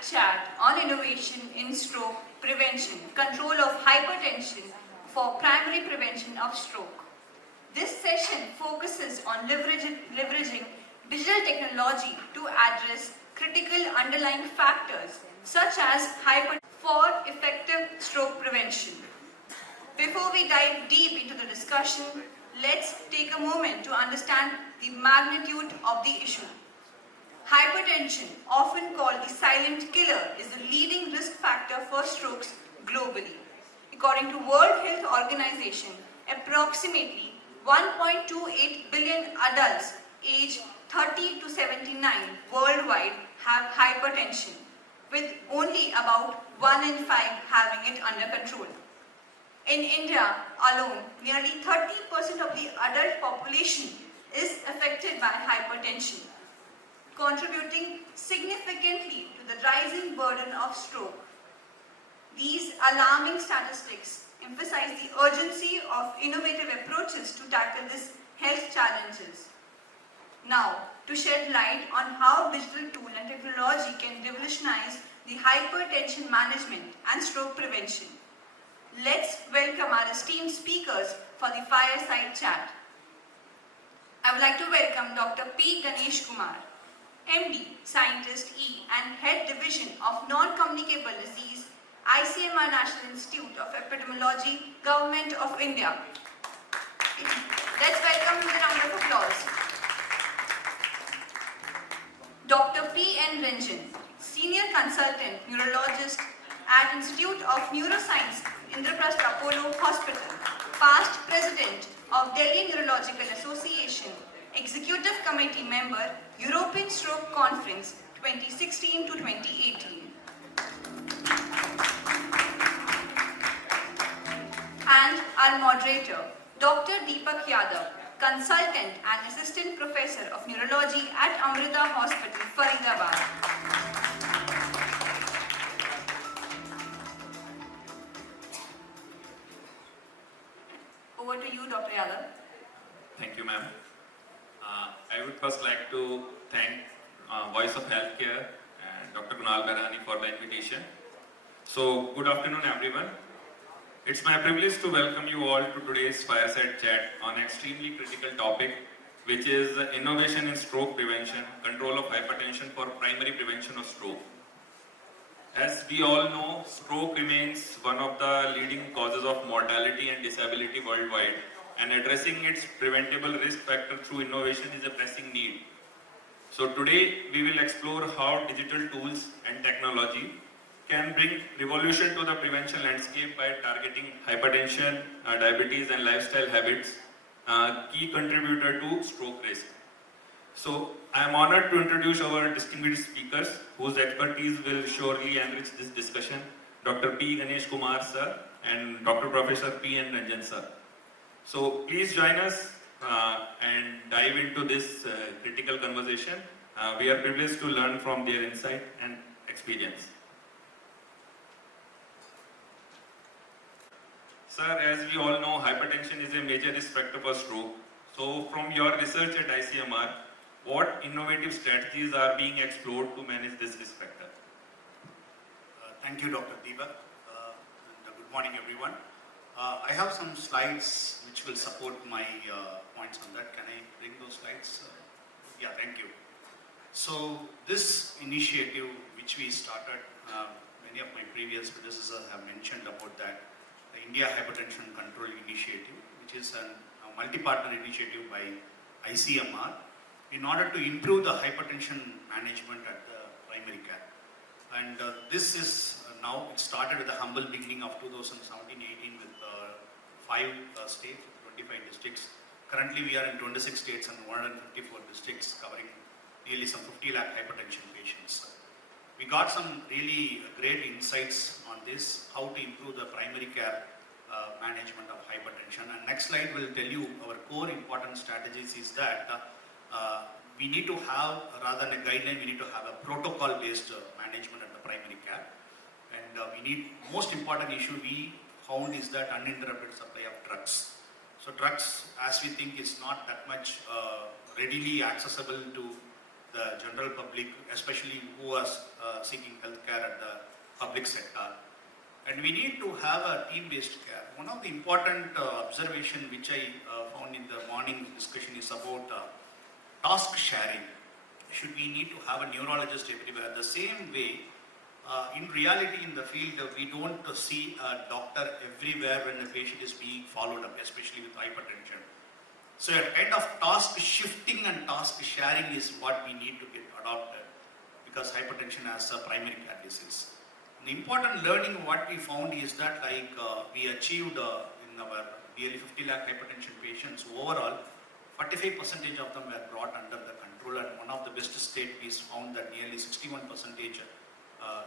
fireside chat on innovation in stroke prevention, control of hypertension for primary prevention of stroke. This session focuses on leveraging digital technology to address critical underlying factors such as hypertension for effective stroke prevention. Before we dive deep into the discussion, let's take a moment to understand the magnitude of the issue. Hypertension, often called the silent killer, is the leading risk factor for strokes globally. According to World Health Organization, approximately 1.28 billion adults aged 30 to 79 worldwide have hypertension, with only about 1 in 5 having it under control. In India alone, nearly 30% of the adult population is affected by hypertension, contributing significantly to the rising burden of stroke. These alarming statistics emphasize the urgency of innovative approaches to tackle these health challenges. Now, to shed light on how digital tool and technology can revolutionize the hypertension management and stroke prevention, let's welcome our esteemed speakers for the fireside chat. I would like to welcome Dr. P. Ganesh Kumar, MD, Scientist E and Head Division of Non-Communicable Disease, ICMR National Institute of Epidemiology, Government of India. Let's welcome him with a round of applause. Dr. P. N. Ranjan, Senior Consultant Neurologist at Institute of Neuroscience, Indraprastha Apollo Hospital, past President of Delhi Neurological Association, Executive Committee Member, European Stroke Conference 2016 to 2018. And our moderator, Dr. Deepak Yadav, Consultant and Assistant Professor of Neurology at Amrita Hospital, Faridabad. Over to you, Dr. Yadav. Thank you, ma'am. I would first like to thank Voice of Healthcare and Dr. Kunal Bairani for the invitation. So, good afternoon, everyone. It's my privilege to welcome you all to today's fireside chat on an extremely critical topic, which is innovation in stroke prevention, control of hypertension for primary prevention of stroke. As we all know, stroke remains one of the leading causes of mortality and disability worldwide, and addressing its preventable risk factor through innovation is a pressing need. So today we will explore how digital tools and technology can bring revolution to the prevention landscape by targeting hypertension, diabetes and lifestyle habits, key contributor to stroke risk. So I am honored to introduce our distinguished speakers whose expertise will surely enrich this discussion, Dr. P. Ganesh Kumar sir and Dr. Professor P. N. Ranjan sir. So please join us and dive into this critical conversation. We are privileged to learn from their insight and experience. Sir, as we all know, hypertension is a major risk factor for stroke. So from your research at ICMR, what innovative strategies are being explored to manage this risk factor? Thank you, Dr. Deepak. And good morning, everyone. I have some slides which will support my points on that. Can I bring those slides? Yeah, thank you. So this initiative which we started, many of my previous predecessors have mentioned about that, the India Hypertension Control Initiative, which is a multi-partner initiative by ICMR in order to improve the hypertension management at the primary care. And this is now, it started with the humble beginning of 2017-18 with 5 states, 25 districts. Currently we are in 26 states and 154 districts covering nearly some 50 lakh hypertension patients. We got some really great insights on this, how to improve the primary care management of hypertension. And next slide will tell you our core important strategies is that we need to have, rather than a guideline, we need to have a protocol-based management at the primary care. And we need, most important issue we found is that uninterrupted supply of drugs. So drugs, as we think, is not that much readily accessible to the general public, especially who are seeking healthcare at the public sector. And we need to have a team-based care. One of the important observation which I found in the morning discussion is about task sharing. Should we need to have a neurologist everywhere? The same way, in reality in the field, we don't see a doctor everywhere when the patient is being followed up, especially with hypertension. So a kind of task shifting and task sharing is what we need to get adopted, because hypertension has a primary care disease. The important learning what we found is that we achieved in our nearly 50 lakh hypertension patients overall, 45% of them were brought under the control, and one of the best state is found that nearly 61%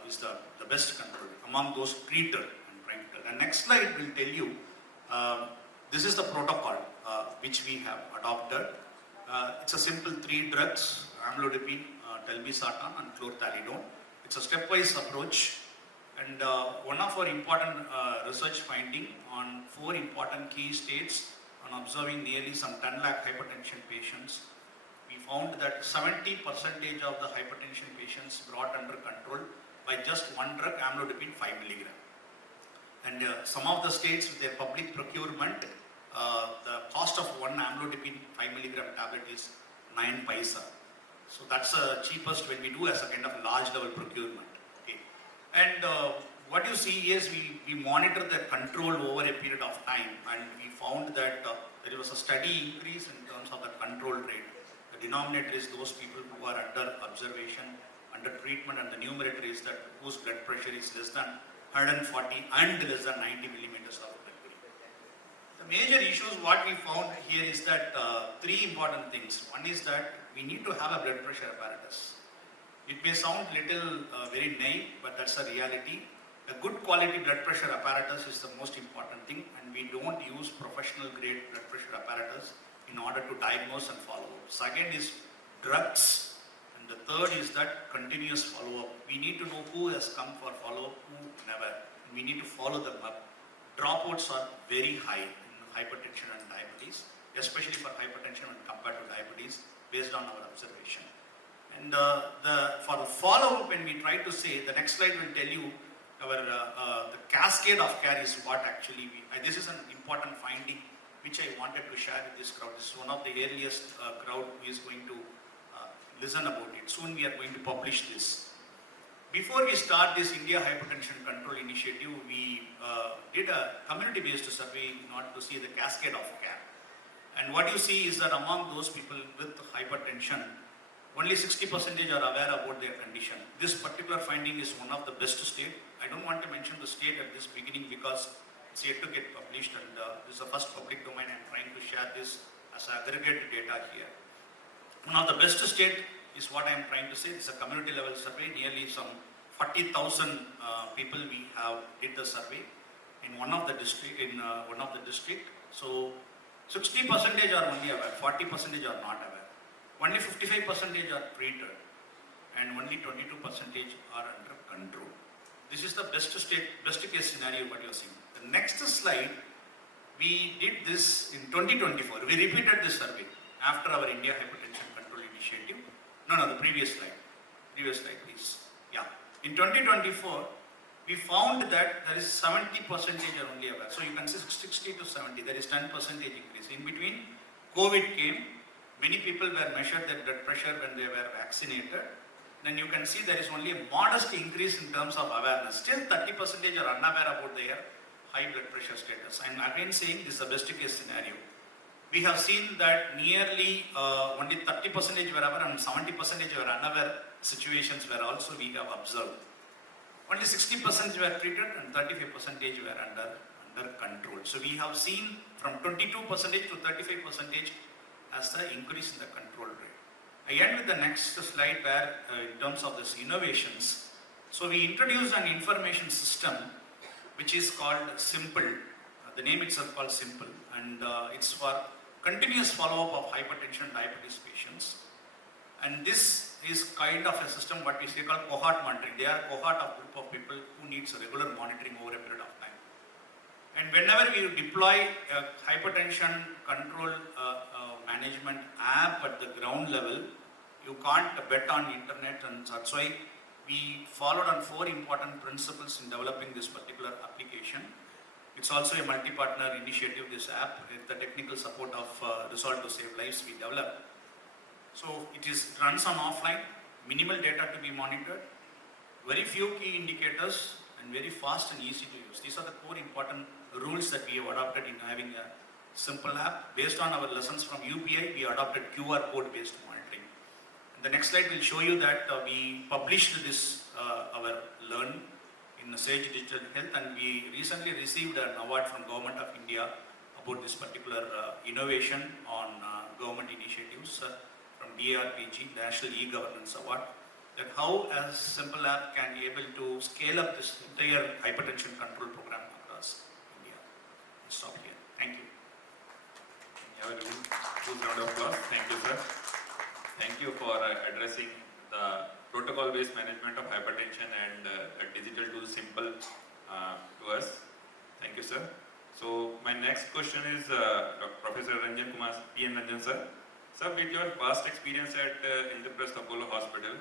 is the best control among those treated and prevented. The next slide will tell you, this is the protocol which we have adopted. It's a simple 3 drugs, amlodipine, telmisartan and chlorthalidone. It's a stepwise approach. And one of our important research finding on 4 important key states on observing nearly some 10 lakh hypertension patients, we found that 70% of the hypertension patients brought under control by just one drug, amlodipine 5 mg. And some of the states with their public procurement, the cost of one amlodipine 5 mg tablet is 9 paisa. So that's the cheapest when we do as a kind of large level procurement. Okay. And what you see is we monitor the control over a period of time, and we found that there was a steady increase in terms of the control rate. The denominator is those people who are under observation, under treatment, and the numerator is that whose blood pressure is less than 140 and less than 90 millimeters of mercury. The major issues what we found here is that 3 important things. One is that we need to have a blood pressure apparatus. It may sound little very naive, but that's a reality. A good quality blood pressure apparatus is the most important thing, and we don't use professional grade blood pressure apparatus in order to diagnose and follow up. Second is drugs, and the third is that continuous follow up. We need to know who has come for follow up, who never. We need to follow them up. Dropouts are very high in hypertension and diabetes, especially for hypertension when compared to diabetes, based on our observation. And for the follow-up, when we try to say, the next slide will tell you our the cascade of care is what actually this is an important finding which I wanted to share with this crowd. This is one of the earliest crowd who is going to listen about it. Soon we are going to publish this. Before we start this India Hypertension Control Initiative, we did a community-based survey in order to see the cascade of care. And what you see is that among those people with hypertension, only 60% are aware about their condition. This particular finding is one of the best state. I don't want to mention the state at this beginning because it's yet to get published, and this is the first public domain. I'm trying to share this as aggregated data here. One of the best state is what I'm trying to say. It's a community level survey. Nearly some 40,000 people we have did the survey in one of the district. So 60% are only aware, 40% are not aware. Only 55% are treated, and only 22% are under control. This is the best case scenario what you are seeing. The next slide, we did this in 2024. We repeated this survey after our India Hypertension Control Initiative. No, the previous slide. Previous slide, please. Yeah. In 2024, we found that there is 70% are only aware. So you can say 60 to 70. There is 10% increase. In between, COVID came. Many people were measured their blood pressure when they were vaccinated. Then you can see there is only a modest increase in terms of awareness. Still 30% are unaware about their high blood pressure status. I'm again saying this is the best case scenario. We have seen that nearly only 30% were aware and 70% were unaware situations were also we have observed. Only 60% were treated and 35% were under control. So we have seen from 22% to 35% as the increase in the control rate. I end with the next slide where in terms of this innovations, so we introduced an information system which is called Simple. The name itself called Simple, and it's for continuous follow-up of hypertension and diabetes patients. And this is kind of a system what we say called cohort monitoring. They are cohort of group of people who needs regular monitoring over a period of time. And whenever we deploy a hypertension control management app at the ground level, You can't bet on internet, and that's why we followed on 4 important principles in developing this particular application. It's also a multi-partner initiative, this app, with the technical support of Resolve to Save Lives we developed. So it runs on offline, minimal data to be monitored, very few key indicators, and very fast and easy to use. These are the 4 important rules that we have adopted in having a simple app. Based on our lessons from UPI, we adopted QR code based monitoring. The next slide will show you that we published this, our learn in Sage Digital Health, and we recently received an award from Government of India about this particular innovation on government initiatives from DRPG, National E-Governance Award, that how a simple app can be able to scale up this entire hypertension control program across India. I'll stop here. Thank you. Have a good round of applause. Thank you, sir. Thank you for addressing the protocol-based management of hypertension and a digital tool simple to us. Thank you, sir. So my next question is Professor Ranjan Kumar, P.N. Ranjan, sir. Sir, with your past experience at Indraprastha Apollo Hospital,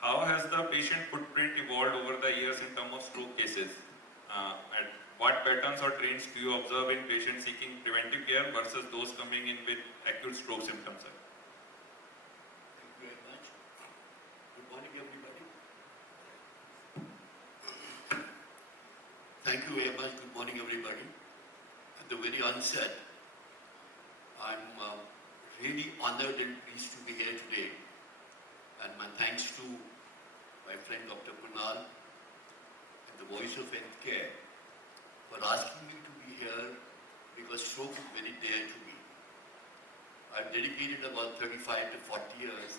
how has the patient footprint evolved over the years in terms of stroke cases? And what patterns or trends do you observe in patients seeking preventive care versus those coming in with acute stroke symptoms, sir? Thank you very much. Good morning, everybody. Thank you very much. Good morning, everybody. At the very onset, I'm really honored and pleased to be here today. And my thanks to my friend Dr. Kunal and the Voice of Healthcare for asking me to be here because stroke is very dear to me. I've dedicated about 35 to 40 years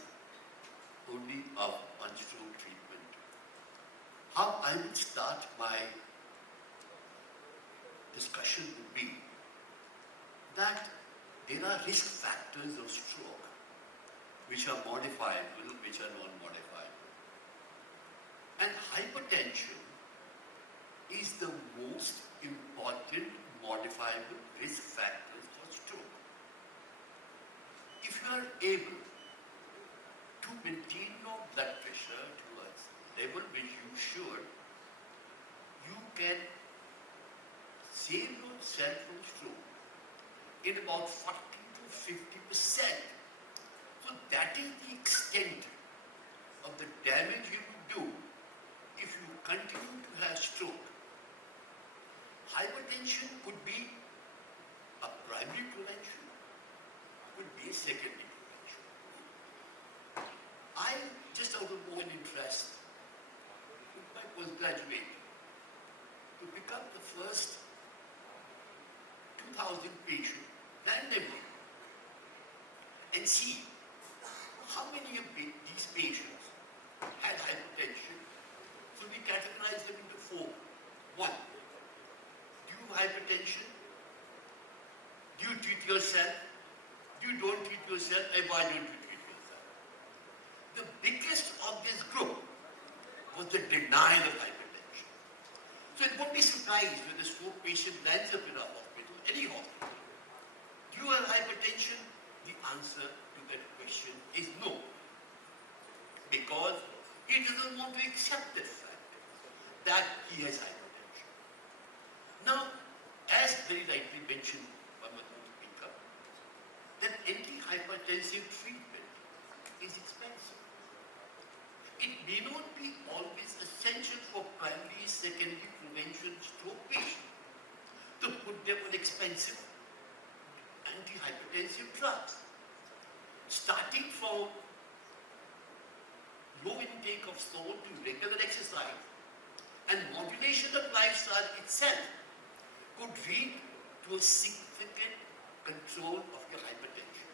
only on stroke treatment. How I will start my discussion would be that there are risk factors of stroke which are modifiable, which are non-modifiable. And hypertension is the most important modifiable risk factor for stroke. If you are able to maintain your blood pressure to a level which you should, you can save yourself from stroke in about 40 to 50%. So that is the extent of the damage you would do if you continue to have stroke. Hypertension could be a primary prevention, could be a secondary prevention. I, just out of my own interest, took my postgraduate to pick up the first 2,000 patients randomly and see how many of these patients had hypertension. So we categorize them into 4. 1, do you have hypertension? Do you treat yourself? Do you don't treat yourself? And why don't you treat yourself? The biggest of this group was the denial of hypertension. So it won't be surprised when the stroke patient lands up in a hospital, any hospital. Do you have hypertension? The answer to that question is no. Because he doesn't want to accept the fact that he has hypertension. Now, as very rightly mentioned by my speaker, that anti-hypertensive treatment is expensive. It may not be always essential for primary, secondary prevention stroke patients to put them on expensive anti-hypertensive drugs. Starting from low intake of salt to regular exercise and modulation of lifestyle itself could lead to a significant control of your hypertension.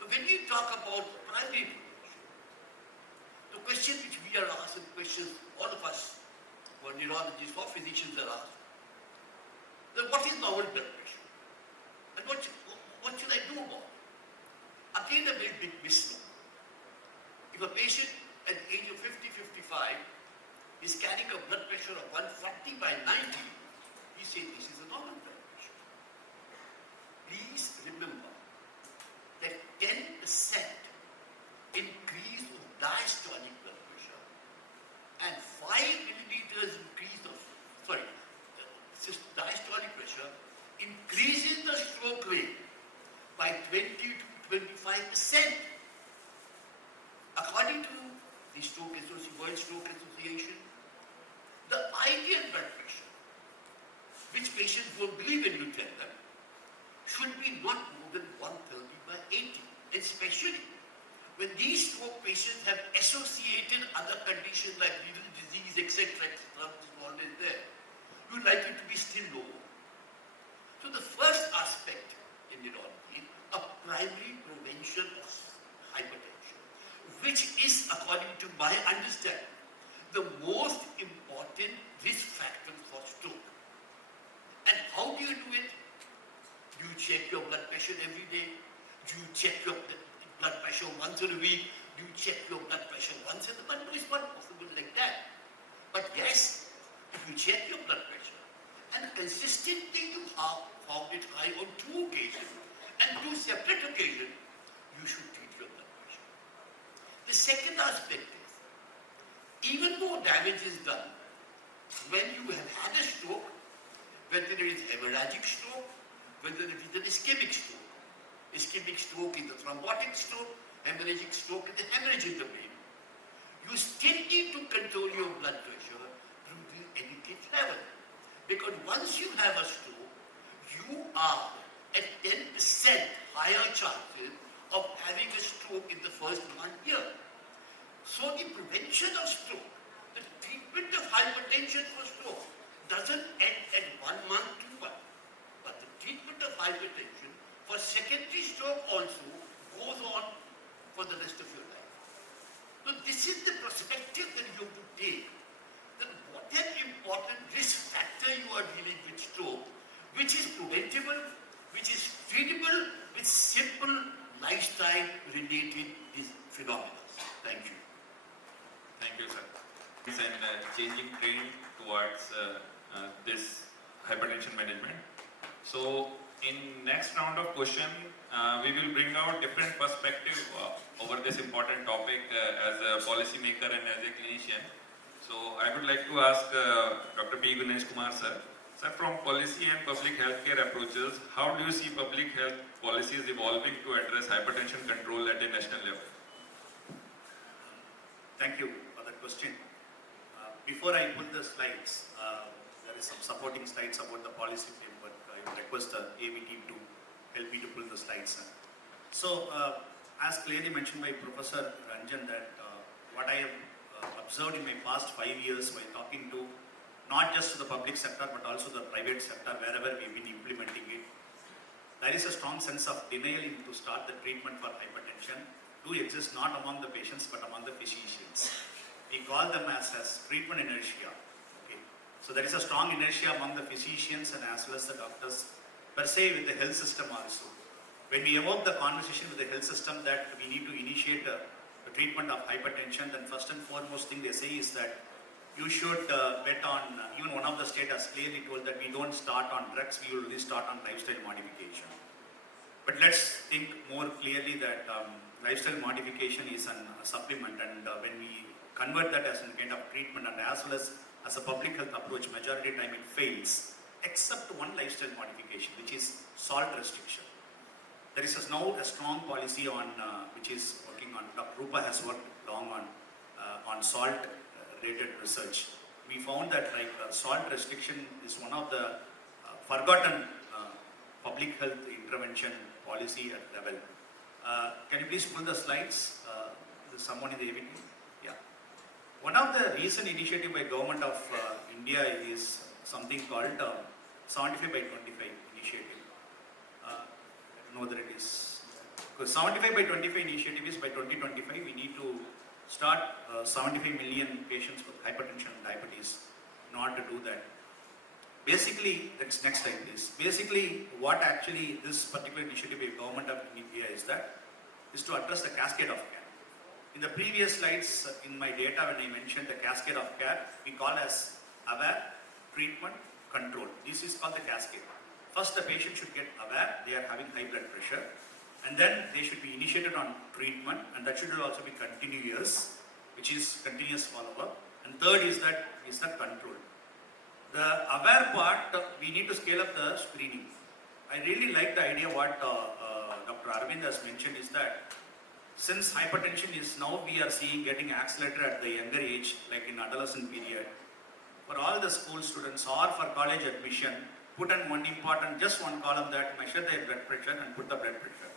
But when we talk about primary prevention, the question which we are asked, and questions all of us who are neurologists or physicians are asked, then what is normal blood pressure? And what should I do about it? Again, a very big misnomer. If a patient at the age of 50, 55 is carrying a blood pressure of 140 by 90, we say this is a normal blood pressure. Please remember that 10% in Royal Stroke Association, the ideal blood pressure, which patients won't believe when you tell them, should be not more than 130/80, especially when these stroke patients have associated other conditions like renal disease, etc., etc., which is always there. You like it to be still lower. So the first aspect in neurology, a primary prevention of hypertension, which is, according to my understanding, the most important risk factor for stroke. And how do you do it? Do you check your blood pressure every day? Do you check your blood pressure once in a week? Do you check your blood pressure once in a month? No, it's not possible like that. But yes, if you check your blood pressure and consistently you have found it high on 2 occasions and 2 separate occasions, you should treat your blood pressure. The second aspect is, even more damage is done when you have had a stroke, whether it is hemorrhagic stroke, whether it is an ischemic stroke. Ischemic stroke is the thrombotic stroke, hemorrhagic stroke is the hemorrhage in the brain. You still need to control your blood pressure to the adequate level. Because once you have a stroke, you are at 10% higher chances of having a stroke in the first 1 year. So the prevention of stroke, the treatment of hypertension for stroke doesn't end at 1 month, 2 months. But the treatment of hypertension for secondary stroke also goes on for the rest of your life. So this is the perspective that you have to take. That what an important risk factor you are dealing with stroke, which is preventable, which is treatable with simple lifestyle related phenomena. Thank you. Thank you, sir. And changing trend towards this hypertension management. So, in next round of question, we will bring out different perspective over this important topic as a policy maker and as a clinician. So, I would like to ask Dr. P. Ganesh Kumar, sir. Sir, from policy and public healthcare approaches, how do you see public health policies evolving to address hypertension control at a national level? Thank you for that question. Before I put the slides, there is some supporting slides about the policy framework. I would request the AV team to help me to pull the slides. So, as clearly mentioned by Professor Ranjan, that what I have observed in my past 5 years while talking to not just to the public sector but also the private sector, wherever we've been implementing it, there is a strong sense of denial to start the treatment for hypertension do exist not among the patients but among the physicians. We call them as treatment inertia. Okay. So there is a strong inertia among the physicians and as well as the doctors per se with the health system also. When we evoke the conversation with the health system that we need to initiate the treatment of hypertension, then first and foremost thing they say is that you should bet on, even one of the states has clearly told that we don't start on drugs, we will only start on lifestyle modification. But let's think more clearly that lifestyle modification is a supplement, and when we convert that as a kind of treatment and as well as a public health approach, majority of time it fails, except one lifestyle modification, which is salt restriction. There is now a strong policy on which is working on. Dr. Rupa has worked long on salt related research. We found that salt restriction is one of the forgotten public health intervention policy at level. Can you please pull the slides? There's someone in the AV team. Yeah. One of the recent initiative by government of India is something called 75 by 25 initiative. I don't know whether it is. Because 75 by 25 initiative is by 2025 we need to start 75 million patients with hypertension and diabetes. In order to do that, basically, that's next slide please. Basically, what actually this particular initiative by government of India is to address the cascade of care. In the previous slides, in my data, when I mentioned the cascade of care, we call as aware, treatment, control. This is called the cascade. First, the patient should get aware they are having high blood pressure, and then they should be initiated on treatment, and that should also be continuous, which is continuous follow-up. And third is the control. The aware part, we need to scale up the screening. I really like the idea what Dr. Arvind has mentioned is that since hypertension is now we are seeing getting accelerated at the younger age, like in adolescent period, for all the school students or for college admission, put in one important, just one column that measure their blood pressure and put the blood pressure.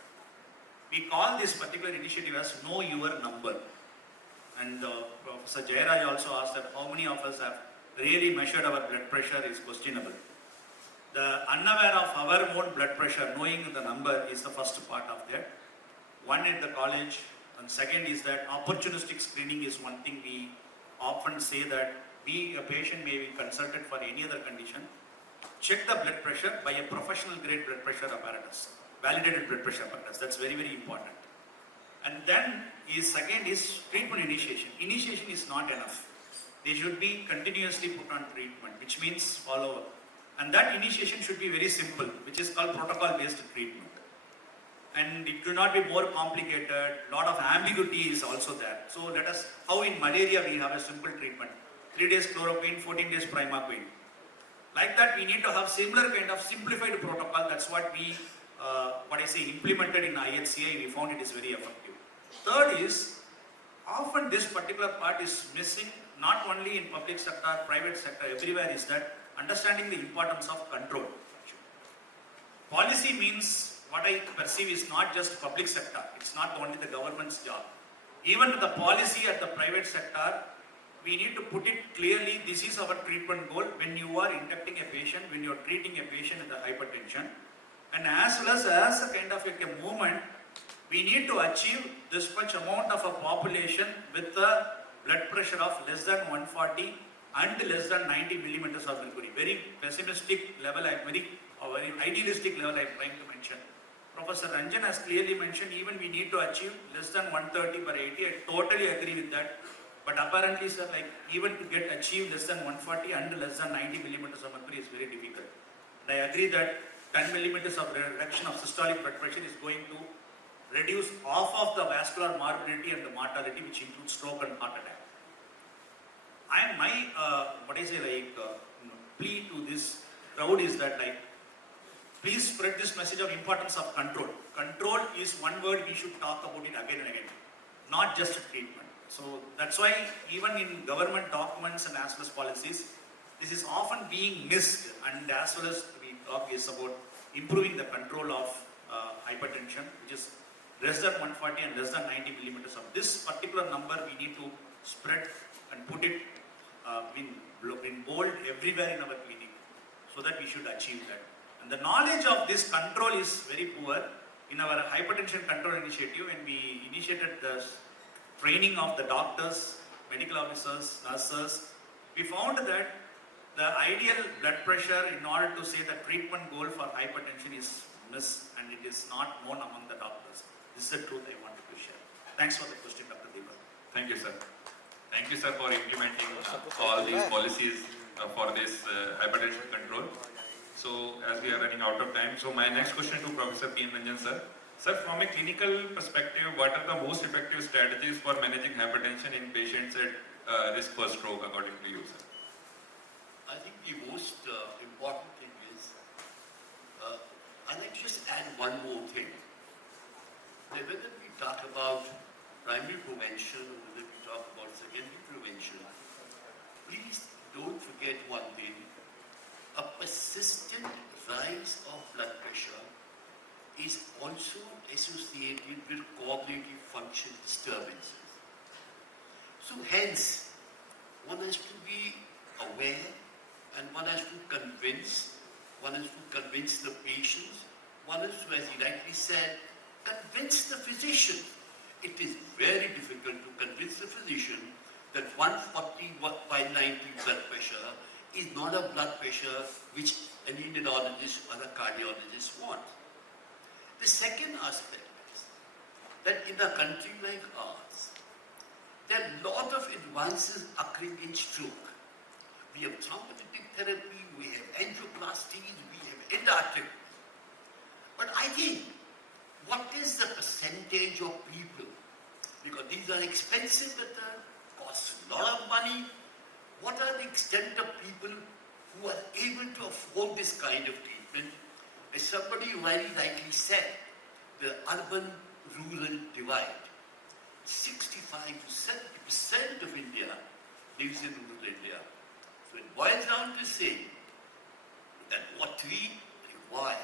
We call this particular initiative as Know Your Number. And Professor Jairaj also asked that how many of us have really measured our blood pressure is questionable. The unaware of our own blood pressure, knowing the number is the first part of that. One at the college, and second is that opportunistic screening is one thing we often say that a patient may be consulted for any other condition. Check the blood pressure by a professional grade blood pressure apparatus, validated blood pressure apparatus. That's very, very important. And then second is treatment initiation. Initiation is not enough. They should be continuously put on treatment, which means follow up. And that initiation should be very simple, which is called protocol-based treatment. And it should not be more complicated. Lot of ambiguity is also there. So let us, how in malaria we have a simple treatment. 3 days chloroquine, 14 days primaquine. Like that, we need to have similar kind of simplified protocol. That's what we, implemented in IHCA. We found it is very effective. Third is, often this particular part is missing, not only in public sector, private sector, everywhere, is that understanding the importance of control. Policy means, what I perceive is not just public sector. It's not only the government's job. Even the policy at the private sector, we need to put it clearly, this is our treatment goal when you are inducting a patient, when you are treating a patient with hypertension. And as well as a kind of like a movement, we need to achieve this much amount of a population with a blood pressure of less than 140 and less than 90 millimeters of mercury. Very pessimistic level, very idealistic level I am trying to mention. Professor Ranjan has clearly mentioned even we need to achieve less than 130/80. I totally agree with that. But apparently, sir, like even to get achieved less than 140 and less than 90 millimeters of mercury is very difficult. And I agree that 10 millimeters of reduction of systolic blood pressure is going to reduce half of the vascular morbidity and the mortality, which includes stroke and heart attack. Plea to this crowd is that please spread this message of importance of control. Control is one word we should talk about it again and again, not just treatment. So that's why even in government documents and as well as policies, this is often being missed, and as well as we talk is about improving the control of hypertension, which is less than 140 and less than 90 millimeters of this particular number we need to spread and put it in bold everywhere in our clinic so that we should achieve that. And the knowledge of this control is very poor. In our hypertension control initiative, when we initiated the training of the doctors, medical officers, nurses, we found that the ideal blood pressure in order to say the treatment goal for hypertension is missed and it is not known among the doctors. This is the truth I wanted to share. Thanks for the question, Dr. Deepak. Thank you, sir. Thank you, sir, for implementing all these policies for this hypertension control. So, as we are running out of time, so my next question to Professor P. Ranjan, sir. Sir, from a clinical perspective, what are the most effective strategies for managing hypertension in patients at risk for stroke, according to you, sir? I think the most important thing is, I'd like to just add one more thing. That whether we talk about primary prevention or whether we talk about secondary prevention, please don't forget one thing. A persistent rise of blood pressure is also associated with cognitive function disturbances. So hence, one has to be aware and one has to convince the patients, one has to, as he rightly said, convince the physician. It is very difficult to convince the physician that 140/90 blood pressure is not a blood pressure which any neurologist or a cardiologist wants. The second aspect is that in a country like ours, there are a lot of advances occurring in stroke. We have thrombolytic therapy, we have angioplasties, we have endarterectomy. But I think, what is the percentage of people, because these are expensive methods, cost a lot of money, what are the extent of people who are able to afford this kind of treatment? As somebody very rightly said, the urban-rural divide. 65 to 70% of India lives in rural India. So it boils down to saying that what we require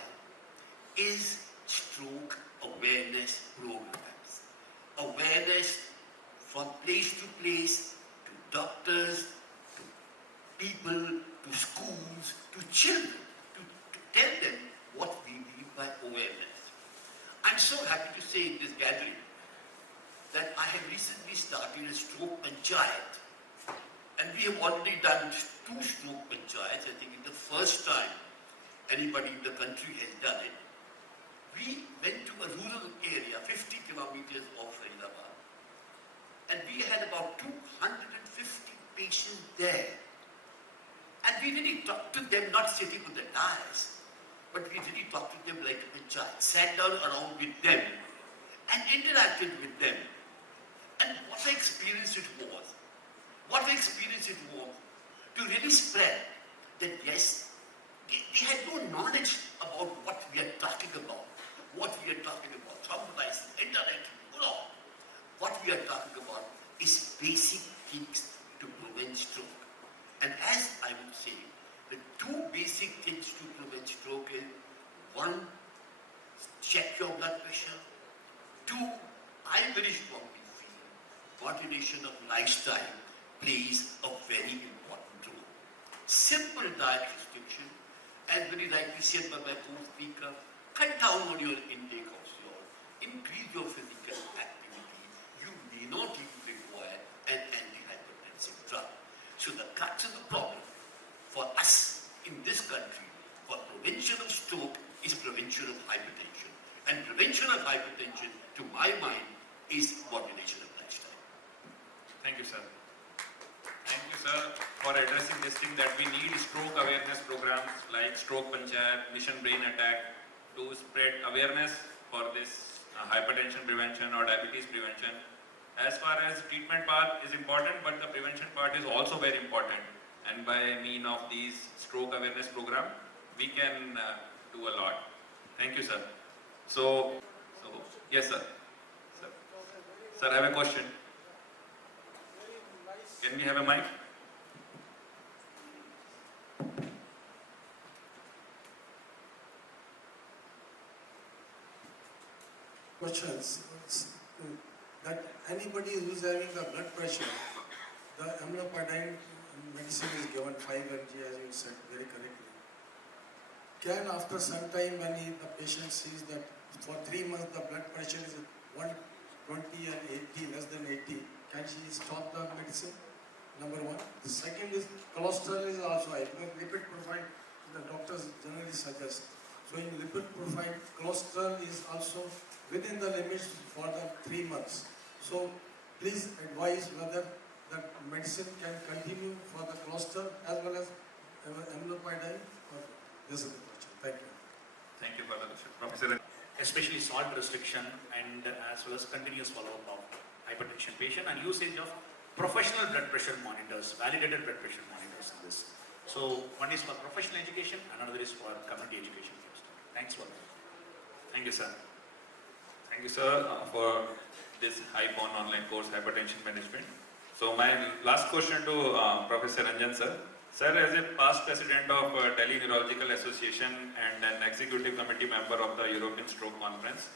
is stroke awareness programs. Awareness from place to place, to doctors, to people, to schools, to children, to tell them what we mean by awareness. I'm so happy to say in this gathering that I have recently started a stroke panchayat, and we have already done 2 stroke panchayats. I think it's the first time anybody in the country has done it. We went to a rural area, 50 kilometers off Faridabad, and we had about 250 patients there. And we really talked to them, not sitting on the dais, but we really talked to them like a panchayat, sat down around with them and interacted with them. And what an experience it was. What an experience it was to really spread that yes, they had no knowledge about what we are talking about. What we are talking about, traumatizing, indirectly, what we are talking about is basic things to prevent stroke. And as I would say, the 2 basic things to prevent stroke is 1, check your blood pressure. 2, I very strongly feel moderation of lifestyle plays a very important role. Simple diet restriction, as very rightly said by my co-speaker, cut down on your intake of salt, increase your physical activity. You may not even require an antihypertensive drug. So the crux of the problem for us in this country for prevention of stroke is prevention of hypertension. And prevention of hypertension, to my mind, is moderation of lifestyle. Thank you, sir. Thank you, sir, for addressing this thing that we need stroke awareness programs like Stroke Panchayat, Mission Brain Attack to spread awareness for this hypertension prevention or diabetes prevention. As far as treatment part is important, but the prevention part is also very important. And by mean of these stroke awareness program, we can do a lot. Thank you, sir. So yes, sir. Sir, I have a question. Can we have a mic? Questions. That anybody who is having the blood pressure, the amlodipine medicine is given 5 mg, as you said very correctly. Can after some time when the patient sees that for 3 months the blood pressure is 120 and 80, less than 80, can she stop the medicine? Number 1. The second is cholesterol is also high. Lipid profile, the doctors generally suggest. So in lipid profile, cholesterol is also within the limits for the 3 months. So please advise whether that medicine can continue for the cholesterol as well as amlodipine. This is the question. Thank you. Thank you for the question. Professor. Especially salt restriction and as well as continuous follow-up of hypertension patient and usage of professional blood pressure monitors, validated blood pressure monitors in this. So one is for professional education, another is for community education. Thanks for that. Thank you, sir. Thank you, sir, for this HYPON online course, Hypertension Management. So my last question to Professor Ranjan, sir. Sir, as a past president of Delhi Neurological Association and an executive committee member of the European Stroke Conference,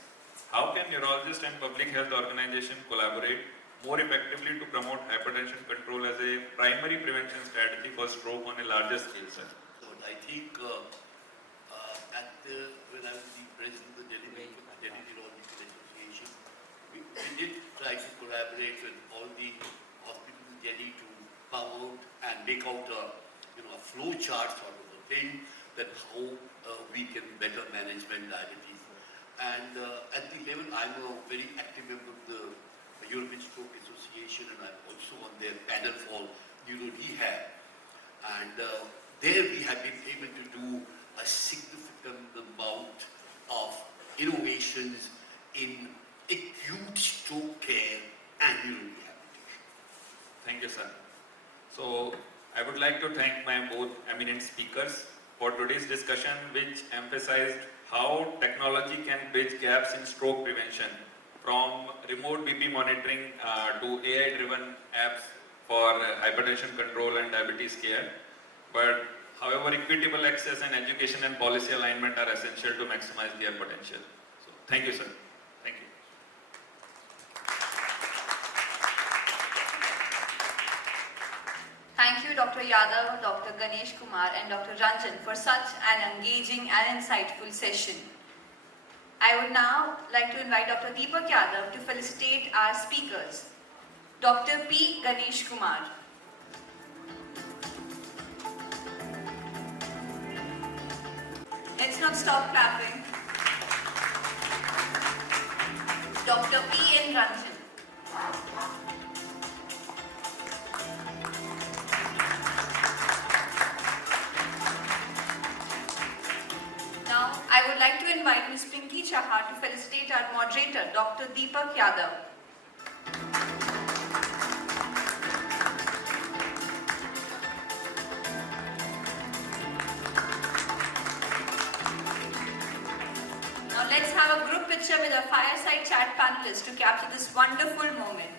how can neurologists and public health organizations collaborate more effectively to promote hypertension control as a primary prevention strategy for stroke on a larger scale, sir? So I think when I was the president of the Delhi Neurological Association, we did try to collaborate with all the hospitals in Delhi to come out and make out a flow chart sort of a thing that how we can better manage diabetes. And at the level, I'm a very active member of the European Stroke Association, and I'm also on their panel for neuro rehab. And there we have been able to do a significant amount of innovations in acute stroke care and neuro rehabilitation. Thank you, sir. So I would like to thank my both eminent speakers for today's discussion, which emphasized how technology can bridge gaps in stroke prevention from remote BP monitoring to AI-driven apps for hypertension control and diabetes care. But however, equitable access and education and policy alignment are essential to maximize their potential. So, thank you, sir. Thank you. Thank you, Dr. Yadav, Dr. Ganesh Kumar, and Dr. Ranjan for such an engaging and insightful session. I would now like to invite Dr. Deepak Yadav to felicitate our speakers. Dr. P. Ganesh Kumar. Let's not stop clapping. Dr. P. N. Ranjan. Now, I would like to invite Ms. Pinky Chahar to felicitate our moderator, Dr. Deepak Yadav. Now, let's have a group picture with our fireside chat panelists to capture this wonderful moment.